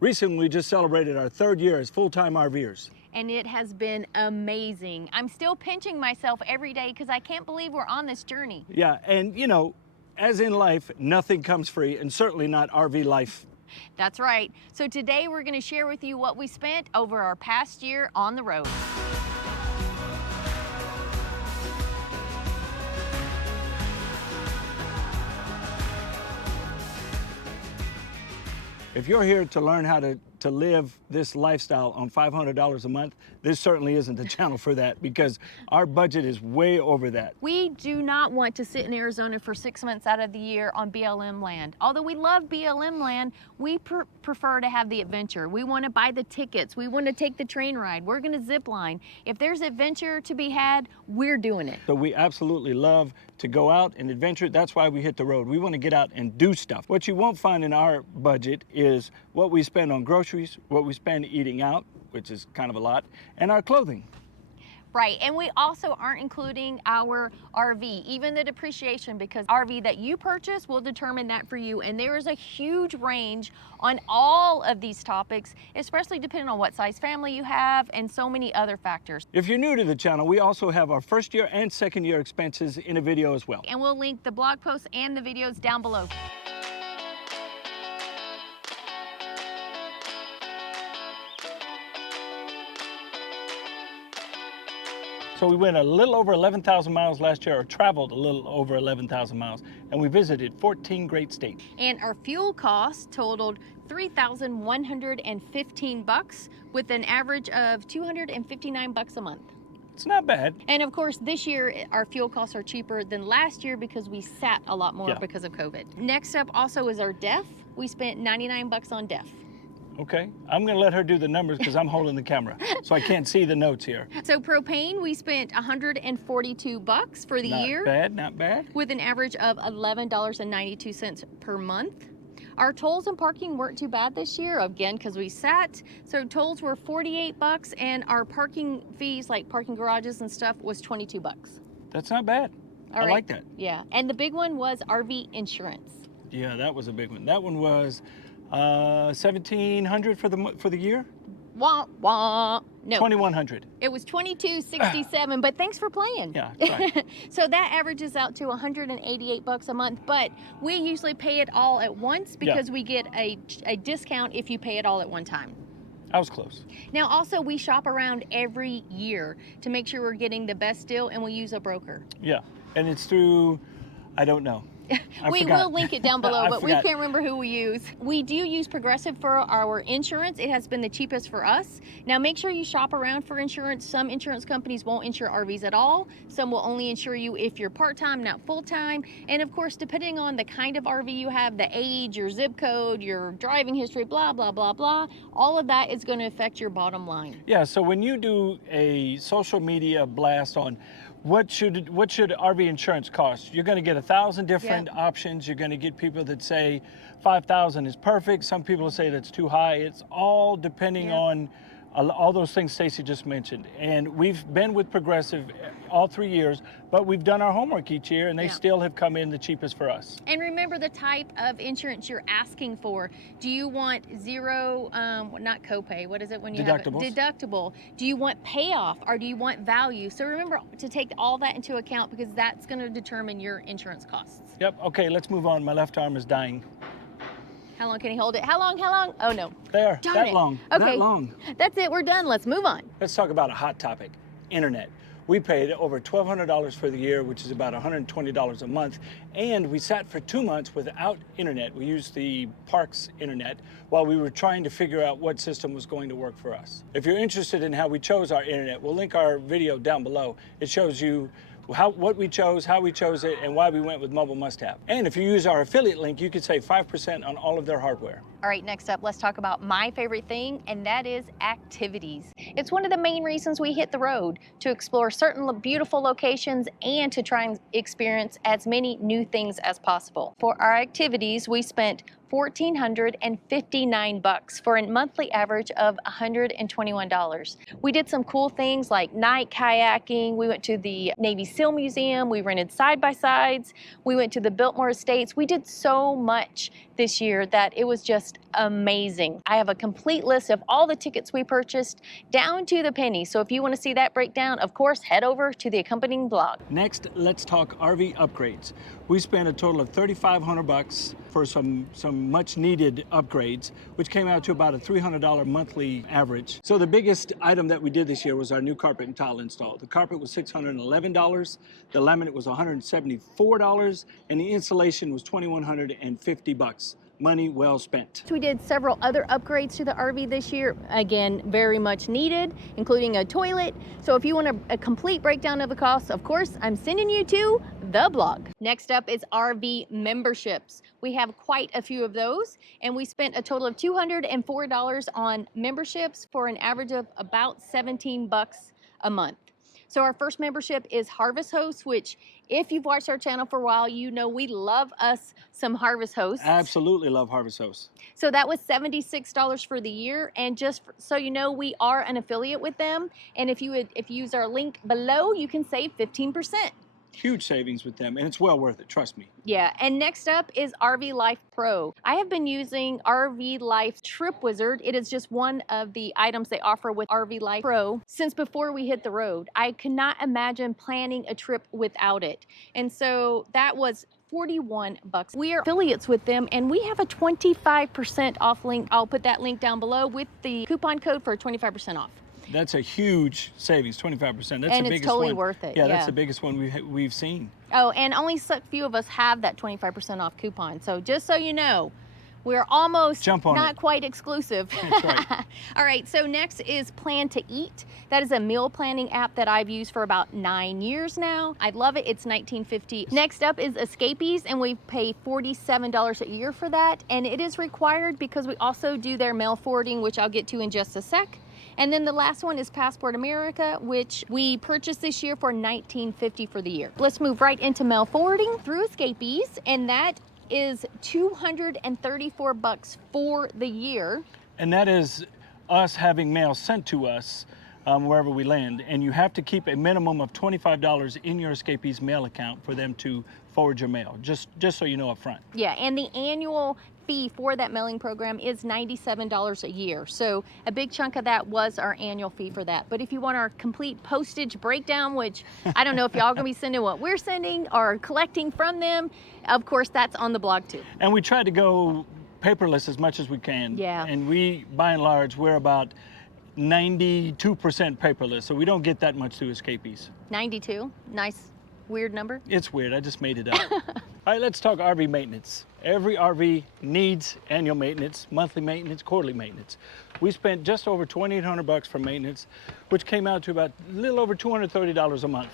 Recently, we just celebrated our 3rd year as full-time RVers. And it has been amazing. I'm still pinching myself every day because I can't believe we're on this journey. Yeah, and you know, as in life, nothing comes free, and certainly not RV life. That's right. So today we're going to share with you what we spent over our past year on the road. If you're here to learn how to live this lifestyle on $500 a month, this certainly isn't the channel for that, because our budget is way over that. We do not want to sit in Arizona for 6 months out of the year on BLM land. Although we love BLM land, we prefer to have the adventure. We want to buy the tickets. We want to take the train ride. We're going to zip line. If there's adventure to be had, we're doing it. So we absolutely love to go out and adventure. That's why we hit the road. We want to get out and do stuff. What you won't find in our budget is what we spend on groceries, what we spend eating out, which is kind of a lot, and our clothing. Right, and we also aren't including our RV, even the depreciation, because RV that you purchase will determine that for you. And there is a huge range on all of these topics, especially depending on what size family you have and so many other factors. If you're new to the channel, we also have our 1st year and 2nd year expenses in a video as well. And we'll link the blog posts and the videos down below. So we went a little over 11,000 miles last year, or traveled a little over 11,000 miles, and we visited 14 great states. And our fuel costs totaled $3,115 with an average of $259 a month. It's not bad. And of course, this year, our fuel costs are cheaper than last year because we sat a lot more because of COVID. Next up also is our DEF. We spent $99 on DEF. Okay, I'm gonna let her do the numbers because I'm holding the camera, so I can't see the notes here. So propane, we spent $142 for the year. Not bad, not bad. With an average of $11.92 per month. Our tolls and parking weren't too bad this year, again, because we sat. So tolls were $48 and our parking fees, like parking garages and stuff, was $22. That's not bad. I like that. Yeah, and the big one was RV insurance. Yeah, that was a big one. That one was $1,700 for the year? Wah, wah. No. $2,100. It was $2,267, but thanks for playing. Yeah, right. So that averages out to $188 a month, but we usually pay it all at once because we get a discount if you pay it all at one time. I was close. Now also, we shop around every year to make sure we're getting the best deal, and we use a broker. Yeah, and it's through, I don't know. We will link it down below, but we can't remember who we use. We do use Progressive for our insurance. It has been the cheapest for us. Now make sure you shop around for insurance. Some insurance companies won't insure RVs at all. Some will only insure you if you're part-time, not full-time. And of course, depending on the kind of RV you have, the age, your zip code, your driving history, blah, blah, blah, blah, all of that is going to affect your bottom line. Yeah, so when you do a social media blast on what should RV insurance cost, you're going to get 1,000 different options. You're going to get people that say 5,000 is perfect. Some people say that's too high. It's all depending on all those things Stacy just mentioned. And we've been with Progressive all 3 years, but we've done our homework each year, and they still have come in the cheapest for us. And remember the type of insurance you're asking for. Do you want zero, not copay, what is it when you have it? Deductible. Do you want payoff, or do you want value? So remember to take all that into account, because that's going to determine your insurance costs. Yep, okay, let's move on. My left arm is dying. How long can he hold it? How long, how long? Oh no. There, Darn that it. long, okay. that long. That's it, we're done, let's move on. Let's talk about a hot topic, internet. We paid over $1,200 for the year, which is about $120 a month, and we sat for 2 months without internet. We used the park's internet while we were trying to figure out what system was going to work for us. If you're interested in how we chose our internet, we'll link our video down below. It shows you what we chose, how we chose it, and why we went with Mobile Must Have. And if you use our affiliate link, you could save 5% on all of their hardware. All right, next up, let's talk about my favorite thing, and that is activities. It's one of the main reasons we hit the road, to explore certain beautiful locations and to try and experience as many new things as possible. For our activities, we spent $1,459 for a monthly average of $121. We did some cool things like night kayaking. We went to the Navy SEAL Museum. We rented side-by-sides. We went to the Biltmore Estates. We did so much this year that it was just amazing. I have a complete list of all the tickets we purchased down to the penny. So if you want to see that breakdown, of course, head over to the accompanying blog. Next, let's talk RV upgrades. We spent a total of $3,500 for some much needed upgrades, which came out to about a $300 monthly average. So the biggest item that we did this year was our new carpet and tile install. The carpet was $611, the laminate was $174, and the installation was $2,150. Money well spent. We did several other upgrades to the RV this year. Again, very much needed, including a toilet. So if you want a complete breakdown of the costs, of course, I'm sending you to the blog. Next up is RV memberships. We have quite a few of those, and we spent a total of $204 on memberships for an average of about $17 a month. So our first membership is Harvest Hosts, which if you've watched our channel for a while, you know we love us some Harvest Hosts. Absolutely love Harvest Hosts. So that was $76 for the year, and just so you know, we are an affiliate with them, and if you use our link below, you can save 15%. Huge savings with them, and it's well worth it, trust me. Yeah, and next up is RV Life Pro. I have been using RV Life Trip Wizard. It is just one of the items they offer with RV Life Pro since before we hit the road. I could not imagine planning a trip without it. And so that was $41. We are affiliates with them, and we have a 25% off link. I'll put that link down below with the coupon code for 25% off. That's a huge savings, 25%. That's and the it's biggest totally one. worth it. Yeah, that's the biggest one we've seen. Oh, and only so few of us have that 25% off coupon. So just so you know, we're almost not quite exclusive. That's right. All right, so next is Plan to Eat. That is a meal planning app that I've used for about 9 years now. I love it. It's $19.50. Next up is Escapees, and we pay $47 a year for that. And it is required because we also do their mail forwarding, which I'll get to in just a sec. And then the last one is Passport America, which we purchased this year for $19.50 for the year. Let's move right into mail forwarding through Escapees, and that is $234 for the year. And that is us having mail sent to us wherever we land. And you have to keep a minimum of $25 in your Escapees mail account for them to forward your mail, just so you know up front. Yeah, and the annual fee for that mailing program is $97 a year. So a big chunk of that was our annual fee for that. But if you want our complete postage breakdown, which I don't know if y'all gonna be sending what we're sending or collecting from them, of course that's on the blog too. And we try to go paperless as much as we can. Yeah. And we, by and large, we're about 92% paperless, so we don't get that much through Escapees. 92, nice. Weird number? It's weird, I just made it up. All right, let's talk RV maintenance. Every RV needs annual maintenance, monthly maintenance, quarterly maintenance. We spent just over $2,800 for maintenance, which came out to about a little over $230 a month.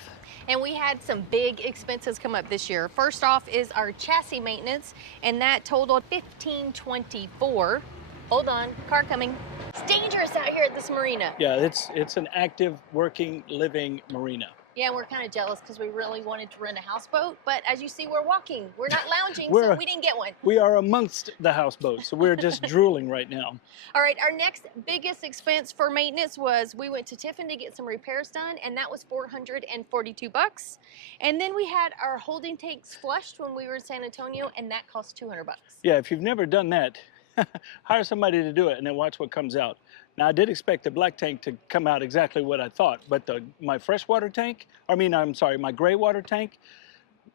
And we had some big expenses come up this year. First off is our chassis maintenance, and that totaled $1,524. Hold on, car coming. It's dangerous out here at this marina. Yeah, it's an active, working, living marina. Yeah, we're kind of jealous because we really wanted to rent a houseboat, but as you see, we're walking. We're not lounging, so we didn't get one. We are amongst the houseboats, so we're just drooling right now. All right, our next biggest expense for maintenance was we went to Tiffin to get some repairs done, and that was $442. And then we had our holding tanks flushed when we were in San Antonio, and that cost $200. Yeah, if you've never done that, hire somebody to do it and then watch what comes out. Now, I did expect the black tank to come out exactly what I thought, but my freshwater tank, my gray water tank,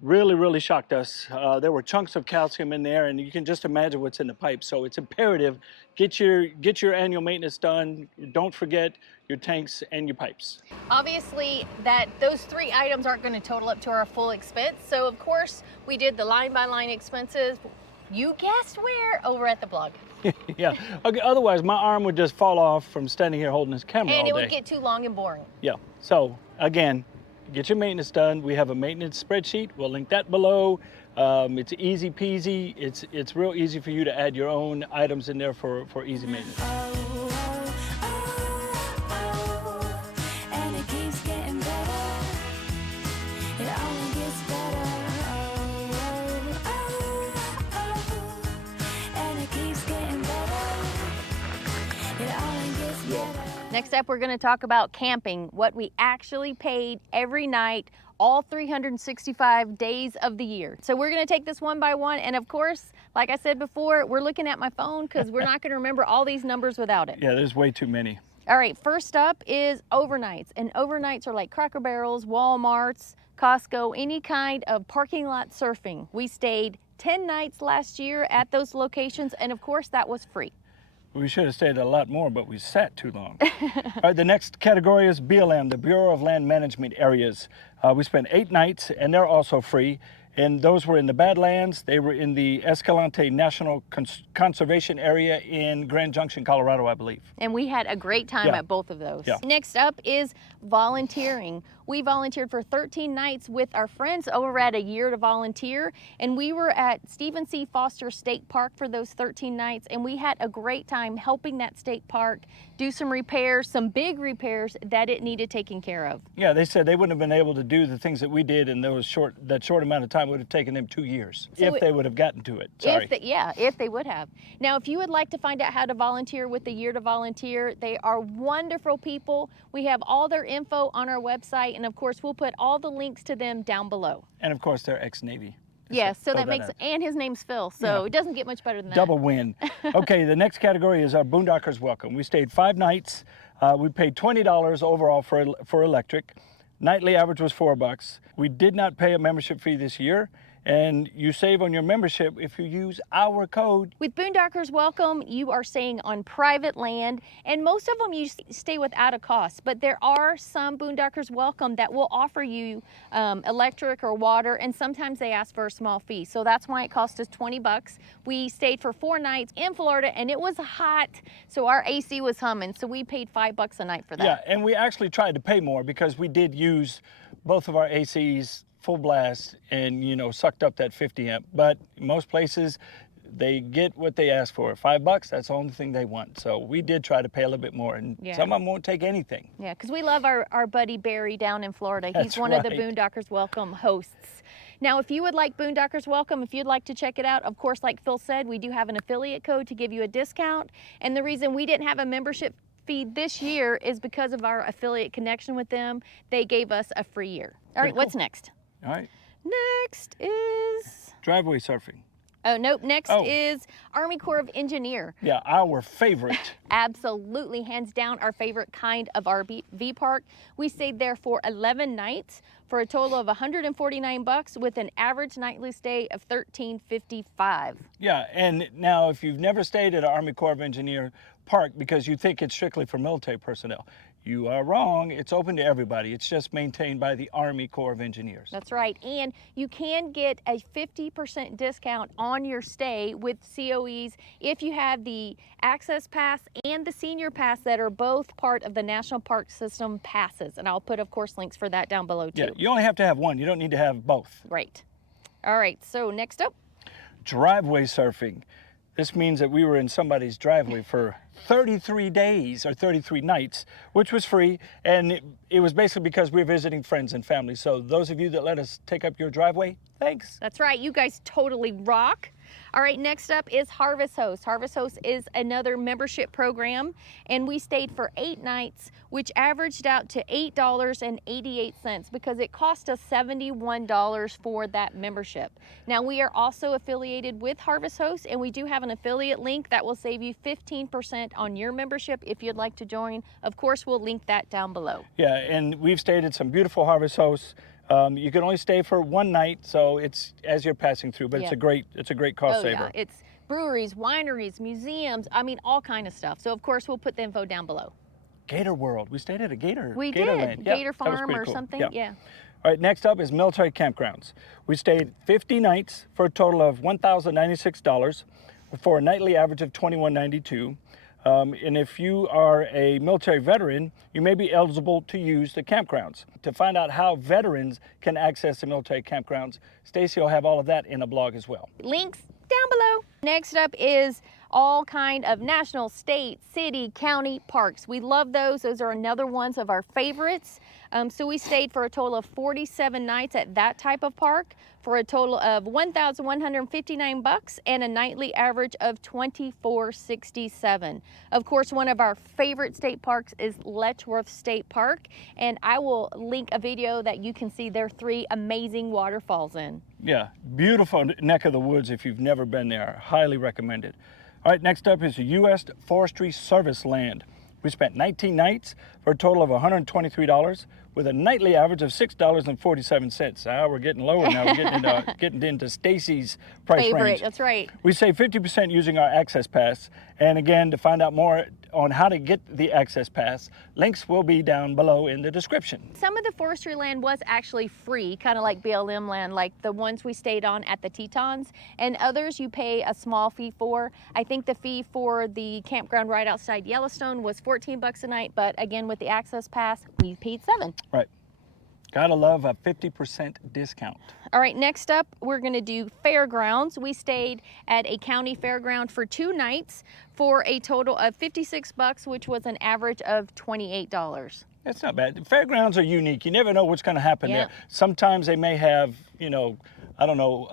really shocked us. There were chunks of calcium in there, and you can just imagine what's in the pipe. So it's imperative, get your annual maintenance done. Don't forget your tanks and your pipes. Obviously, those three items aren't going to total up to our full expense. So of course, we did the line-by-line expenses. You guessed where? Over at the blog. Yeah. Okay, otherwise, my arm would just fall off from standing here holding this camera all And day. it would get too long and boring. Yeah. So again, get your maintenance done. We have a maintenance spreadsheet. We'll link that below. It's easy peasy. It's real easy for you to add your own items in there for easy maintenance. And it keeps getting better. It only gets better. And it keeps getting better. It only gets better. Next up, we're going to talk about camping, what we actually paid every night, all 365 days of the year. So we're going to take this one by one, and of course, Like I said before, we're looking at my phone because we're not going to remember all these numbers without it. Yeah, there's way too many. All right, first up is overnights. And overnights are like Cracker Barrels, Walmarts, Costco, any kind of parking lot surfing. We stayed 10 nights last year at those locations, and of course that was free. We should have stayed a lot more, but we sat too long. All right, the next category is BLM, the Bureau of Land Management Areas. We spent 8 nights, and they're also free. And those were in the Badlands. They were in the Escalante National Conservation Area in Grand Junction, Colorado, I believe. And we had a great time Yeah. at both of those. Yeah. Next up is volunteering. We volunteered for 13 nights with our friends over at A Year to Volunteer, and we were at Stephen C. Foster State Park for those 13 nights, and we had a great time helping that state park do some repairs, some big repairs that it needed taken care of. Yeah, they said they wouldn't have been able to do the things that we did in that short amount of time. Would have taken them 2 years if they would have gotten to it. Sorry. If they would have. Now, if you would like to find out how to volunteer with A Year to Volunteer, they are wonderful people. We have all their info on our website, and of course, we'll put all the links to them down below. And of course, they're ex-Navy. Yes, so throw that makes, out. and his name's Phil, so Yeah. it doesn't get much better than that. Double win. Okay, the next category is our Boondockers Welcome. We stayed 5 nights. We paid $20 overall for electric. Nightly average was $4. We did not pay a membership fee this year, and you save on your membership if you use our code. With Boondockers Welcome, you are staying on private land, and most of them you stay without a cost, but there are some Boondockers Welcome that will offer you electric or water, and sometimes they ask for a small fee. So that's why it cost us $20. We stayed for 4 nights in Florida, and it was hot, so our AC was humming, so we paid $5 a night for that. Yeah, and we actually tried to pay more because we did use both of our ACs full blast and, sucked up that 50 amp. But most places, they get what they ask for. $5, that's the only thing they want. So we did try to pay a little bit more, and some of them won't take anything. Yeah, because we love our buddy Barry down in Florida. He's That's one of the right. Boondockers Welcome hosts. Now, if you would like Boondockers Welcome, if you'd like to check it out, of course, like Phil said, we do have an affiliate code to give you a discount. And the reason we didn't have a membership fee this year is because of our affiliate connection with them. They gave us a free year. All right, Pretty what's next? All right, Next is, driveway surfing. oh, nope, next Oh. is Army Corps of Engineer. Yeah, our favorite. Absolutely, hands down, our favorite kind of RV park. We stayed there for 11 nights for a total of $149 with an average nightly stay of $13.55. Yeah, and now if you've never stayed at an Army Corps of Engineer park because you think it's strictly for military personnel, you are wrong. It's open to everybody. It's just maintained by the Army Corps of Engineers. That's right, and you can get a 50% discount on your stay with COEs if you have the Access Pass and the Senior Pass that are both part of the National Park System passes. And I'll put, of course, links for that down below too. Yeah, you only have to have one. You don't need to have both. Right. All right, so next up. Driveway surfing. This means that we were in somebody's driveway for 33 days or 33 nights, which was free. And it was basically because we were visiting friends and family. So those of you that let us take up your driveway, thanks. That's right, you guys totally rock. All right, next up is Harvest Host. Harvest Host is another membership program, and we stayed for 8 nights, which averaged out to $8.88 because it cost us $71 for that membership. Now, we are also affiliated with Harvest Host, and we do have an affiliate link that will save you 15% on your membership if you'd like to join. Of course, we'll link that down below. Yeah, and we've stayed at some beautiful Harvest Hosts. You can only stay for 1 night, so it's as you're passing through, but Yeah. it's a great cost saver. Yeah, it's breweries, wineries, museums, I mean, all kind of stuff. So, of course, we'll put the info down below. Gator World. We stayed at a Gator. We Gatorland. did, Yeah, Gator that was Farm pretty or cool. something, yeah. All right, next up is military campgrounds. We stayed 50 nights for a total of $1,096 for a nightly average of $21.92. And if you are a military veteran, you may be eligible to use the campgrounds. To find out how veterans can access the military campgrounds, Stacy will have all of that in a blog as well. Links down below. Next up is all kind of national, state, city, county parks. We love those. Those are another ones of our favorites. So we stayed for a total of 47 nights at that type of park for a total of $1,159 and a nightly average of $24.67. Of course, one of our favorite state parks is Letchworth State Park, and I will link a video that you can see their 3 amazing waterfalls in. Yeah, beautiful neck of the woods if you've never been there. Highly recommended. All right, next up is the U.S. Forestry Service land. We spent 19 nights for a total of $123 with a nightly average of $6.47. Now we're getting lower now. We're getting into Stacy's price Favorite, range. that's right. We save 50% using our Access Pass. And again, to find out more on how to get the Access Pass, links will be down below in the description. Some of the forestry land was actually free, kind of like BLM land, like the ones we stayed on at the Tetons, and others you pay a small fee for. I think the fee for the campground right outside Yellowstone was 14 bucks a night, but again, with the Access Pass, we paid 7. Right. Gotta love a 50% discount. All right, next up, we're gonna do fairgrounds. We stayed at a county fairground for 2 nights for a total of 56 bucks, which was an average of $28. That's not bad. Fairgrounds are unique. You never know what's gonna happen Yeah. there. Sometimes they may have, you know, I don't know.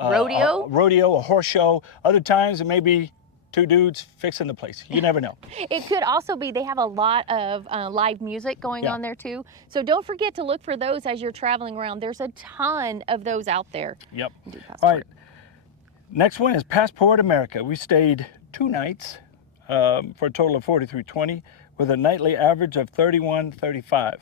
Rodeo? A horse show. Other times it may be 2 dudes fixing the place. You never know. It could also be they have a lot of live music going Yeah. on there too. So don't forget to look for those as you're traveling around. There's a ton of those out there. Yep. Do All Passport. right. Next one is Passport America. We stayed 2 nights for a total of $43.20 with a nightly average of $31.35.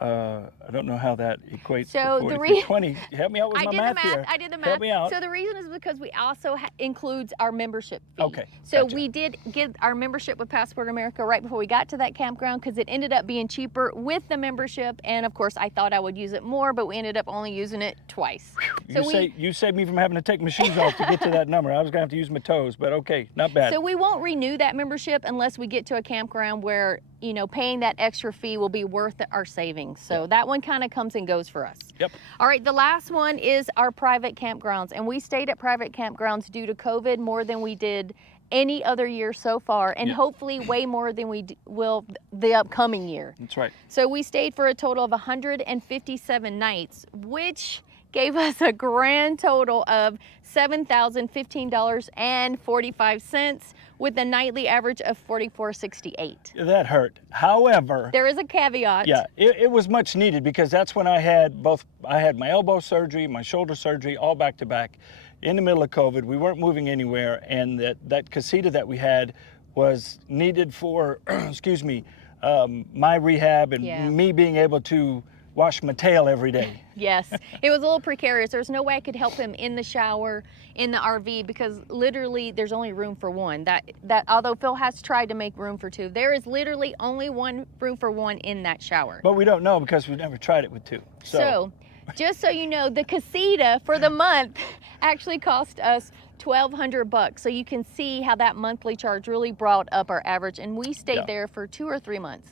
I don't know how that equates So to the 43.20. Help me out with I my did the math math. here. I did the math. Help me out. So the reason is because we also includes our membership fee. Okay, So gotcha. we did get our membership with Passport America right before we got to that campground because it ended up being cheaper with the membership. And of course, I thought I would use it more, but we ended up only using it twice. You saved me from having to take my shoes off to get to that number. I was gonna have to use my toes, but okay, not bad. So we won't renew that membership unless we get to a campground where, you know, paying that extra fee will be worth our savings. So that one kind of comes and goes for us. Yep. All right, the last one is our private campgrounds. And we stayed at private campgrounds due to COVID more than we did any other year so far, and Yeah. hopefully way more than we will the upcoming year. That's right. So we stayed for a total of 157 nights, which gave us a grand total of $7,015.45 with a nightly average of $44.68. That hurt. However, There is a caveat. yeah, it was much needed because that's when I had my elbow surgery, my shoulder surgery, all back to back. In the middle of COVID, we weren't moving anywhere, and that casita that we had was needed for, excuse me, my rehab and Yeah. me being able to wash my tail every day. Yes, it was a little precarious. There's no way I could help him in the shower in the RV because literally there's only room for one. That although Phil has tried to make room for 2, there is literally only room for 1 in that shower. But we don't know because we've never tried it with 2. So, just so you know, the casita for the month actually cost us $1,200. So you can see how that monthly charge really brought up our average, and we stayed Yeah. there for 2 or 3 months.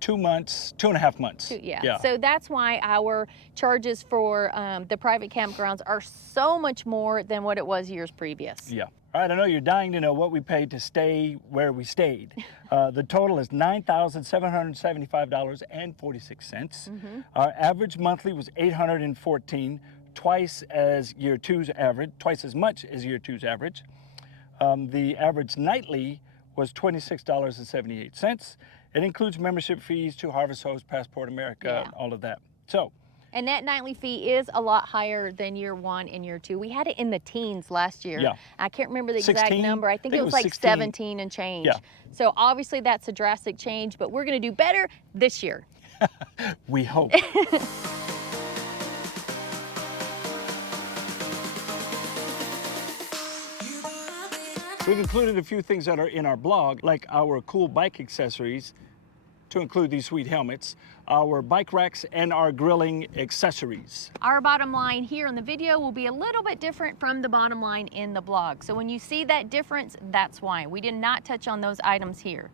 2 months, 2.5 months. Yeah. So that's why our charges for the private campgrounds are so much more than what it was years previous. Yeah. All right, I know you're dying to know what we paid to stay where we stayed. The total is $9,775.46. Our average monthly was $814, twice as year 2's average, twice as much as year 2's average. The average nightly was $26.78. It includes membership fees to Harvest Host, Passport America, Yeah. all of that. So, And that nightly fee is a lot higher than year 1 and year 2. We had it in the teens last year. Yeah. I can't remember the exact 16? number. I think it was like 16. 17 and change. Yeah. So obviously that's a drastic change, but we're going to do better this year. we hope. We've included a few things that are in our blog, like our cool bike accessories, to include these sweet helmets, our bike racks, and our grilling accessories. Our bottom line here in the video will be a little bit different from the bottom line in the blog. So when you see that difference, that's why. We did not touch on those items here.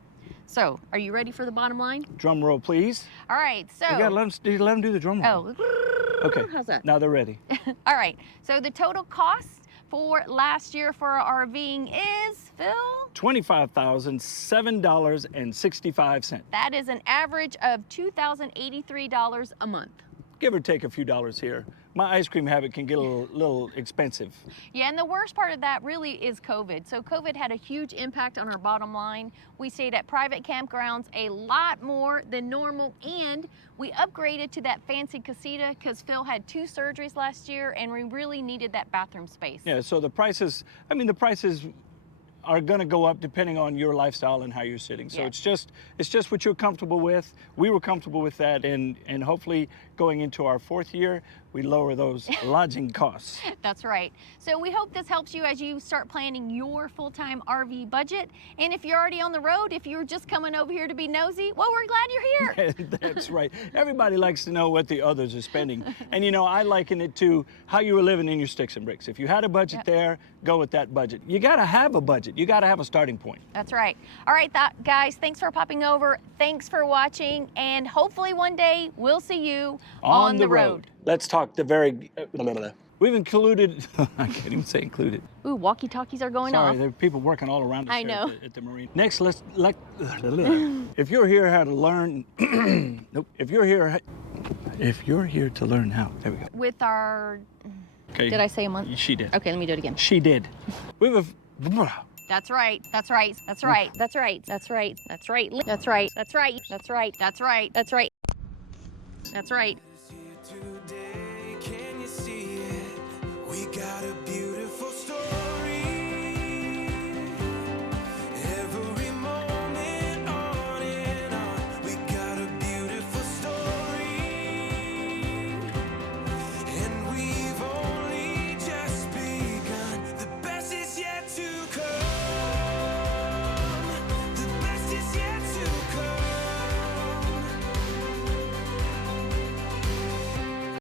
So, are you ready for the bottom line? Drum roll, please. All right, so... You gotta let them do the drum roll. Oh, Okay. how's that? Now they're ready. All right, so the total cost for last year for our RVing is, Phil? $25,007.65. That is an average of $2,083 a month. Give or take a few dollars here. my ice cream habit can get a little expensive. Yeah, and the worst part of that really is COVID. So COVID had a huge impact on our bottom line. We stayed at private campgrounds a lot more than normal, and we upgraded to that fancy casita because Phil had 2 surgeries last year and we really needed that bathroom space. Yeah, so the prices, I mean, the prices are going to go up depending on your lifestyle and how you're sitting. So Yeah. it's just what you're comfortable with. We were comfortable with that, and hopefully going into our 4th year, we lower those lodging costs. That's right. So we hope this helps you as you start planning your full-time RV budget. And if you're already on the road, if you're just coming over here to be nosy, well, we're glad you're here. That's right. Everybody likes to know what the others are spending. And you know, I liken it to how you were living in your sticks and bricks. If you had a budget Yep. there, go with that budget. You got to have a budget. You got to have a starting point. That's right. All right, guys, thanks for popping over. Thanks for watching. And hopefully one day we'll see you on the road. Let's talk the very, we've included, I can't even say included. Ooh, walkie-talkies are going Sorry, off. there are people working all around us I here know. At the marine. Next, if you're here how to learn, nope. If you're here to learn how, there we go. With our, Okay. did I say a month? She did. Okay, let me do it again. She did. We have That's right. That's right. That's right. That's right. That's right. That's right. That's right. That's right. That's right. That's right. That's right. That's right. Today, can you see it? We got a beautiful